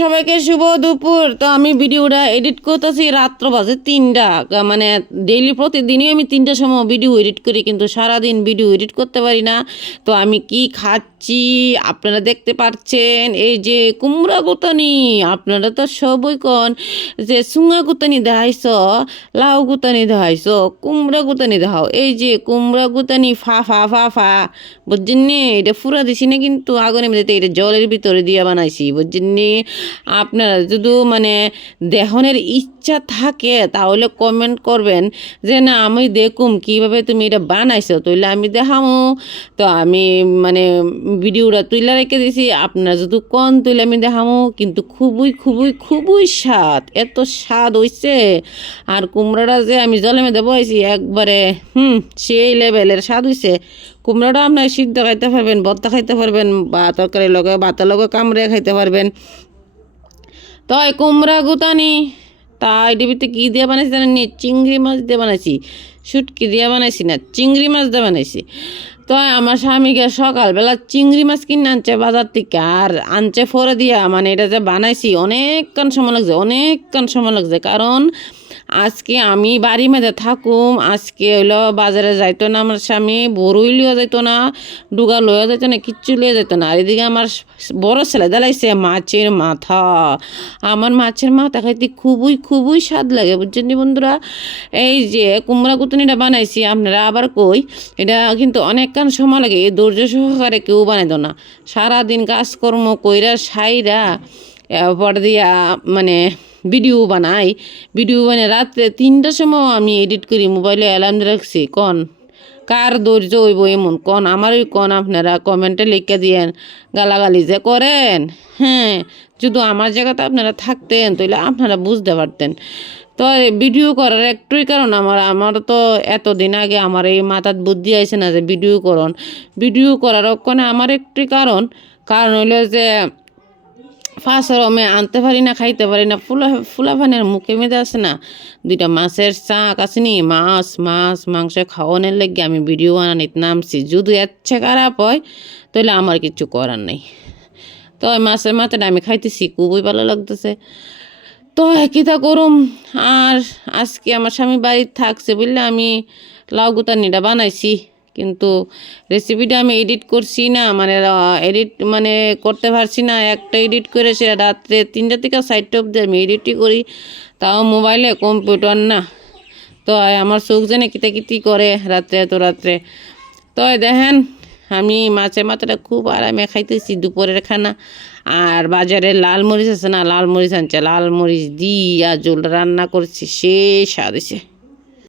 সবাইকে শুভ দুপুর। তো আমি ভিডিওটা এডিট করতেছি রাত্র বাজে তিনটা। মানে ডেইলি প্রতিদিনই আমি তিনটার সময় ভিডিও এডিট করি, কিন্তু সারাদিন ভিডিও এডিট করতে পারি না। তো আমি কি খাচ্ছি? আপনারা দেখতে পাচ্ছেন এই যে কুমড়া গুতানি। আপনারা তো সবই কন, যে সুঙা গুতানি দেখাইছ, লাউ গুতানি দেখাইছ, কুমড়া গুতানি দেখাও। এই যে কুমড়া গুতানি, ফা ফা ফা ফা। বুঝছেন? এটা ফুরা দিছি না কিন্তু আগুনের মধ্যে এটা জলের ভিতরে দিয়ে বানাইছি, বুঝছেন? আপনারা যদি মানে দেহনের ইচ্ছা থাকে, তাহলে কমেন্ট করবেন যে, না, আমি দেখুম কীভাবে তুমি এটা বানাইছো, তাইলে আমি দেখামো। তো আমি মানে ভিডিওটা তুলে রেখে দিছি, আপনারা যদি কন তুলে আমি দেখামো। কিন্তু খুবই খুবই খুবই স্বাদ, এত স্বাদ হইছে। আর কুমড়োটা যে আমি জলে মেধে বয়েছি, একবারে, হুম, সেই লেভেলের স্বাদ হইছে। কুমড়োটা আপনার সিদ্ধ খাইতে পারবেন, ভর্তা খাইতে পারবেন, বা তরকারি লগে, ভাতের লগে কামড়ে খাইতে পারবেন। তো এই কুমড়া গুতানি তাই ডিবিতে কী দিয়ে বানাইছি জানেন? চিংড়ি মাছ দিয়ে বানাইছি শুটকি দিয়া বানাইছি না, চিংড়ি মাছ দিয়ে বানাইছি। তো আমার স্বামীকে সকালবেলা চিংড়ি মাছ কিনে আনছে বাজার থেকে, আর আনছে ফরে দিয়া মানে এটা যে বানাইছি অনেকক্ষণ সময় লাগছে অনেকক্ষণ সময় লাগছে, কারণ আজকে আমি বাড়ি মেঝে থাকুম, আজকে হইল বাজারে যাইতো না আমার স্বামী বড়ই লিয়ে যাইতো না, ডুগা লইয়া যাইতো না, কিচ্ছু লিয়ে যাইতো না। আর এদিকে আমার বড় ছেলে দাঁড়াইছে মাছের মাথা। আমার মাছের মাথা খাইতে খুবই খুবই স্বাদ লাগে, বুঝছেন বন্ধুরা? এই যে কুমড়া কুতুনিটা বানাইছি, আপনারা আবার কই, এটা কিন্তু অনেকক্ষণ সময় লাগে, এই ধৈর্য সহকারে কেউ বানাইতো না। সারাদিন কাজকর্ম কইরা সাইরা পর দিয়া মানে ভিডিও বানাই। ভিডিও বানিয়ে রাত্রে তিনটার সময় আমি এডিট করি, মোবাইলে অ্যালার্ম রাখছি, কন? কার ধৈর্য হইব এমন, কন? আমারই কন আপনারা কমেন্টে লিখে দিয়েন, গালাগালি যে করেন। হ্যাঁ যদি আমার জায়গাতে আপনারা থাকতেন, তাহলে আপনারা বুঝতে পারতেন। তো ভিডিও করার একটুই কারণ আমার আমার তো এতদিন আগে আমার এই মাথার বুদ্ধি আইছে না যে ভিডিও করন। ভিডিও করার ওখানে আমার একটুই কারণ কারণ হইল যে ফাঁসর আমি আনতে পারি না, খাইতে পারি না, ফুলা ফুলাফানের মুখে মেঁধে আসে না। দুইটা মাছের চাক আসেনি মাছ মাছ, মাংস খাওয়ানোর লেগে আমি ভিডিও বানানিতে নামছি। যদি ইচ্ছে খারাপ হয়, তাহলে আমার কিছু করার নেই। তো মাছের মাথাটা আমি খাইতেছি, খুবই ভালো লাগতেছে। তো কিতা করুম আর আজকে আমার স্বামী বাড়িতে থাকছে বুঝলে, আমি লাউ গুতানিটা বানাইছি। কিন্তু রেসিপিটা আমি এডিট করছি না মানে এডিট মানে করতে পারছি না। একটা এডিট করে সে রাত্রে তিনটা থেকে সাইডটা অব্দি আমি এডিটই করি। তাও মোবাইলে কম্পিউটার না। তো আমার চোখ জানে কিতা কিতি করে রাত্রে এত রাত্রে। তো দেখেন আমি মাছের মাথাটা খুব আরামে খাইতেছি দুপুরের খানা। আর বাজারে লাল মরিচ আছে না, লাল মরিচ আনছে, লাল মরিচ দিয়া জল রান্না করছি, সে স্বাদ হয়েছে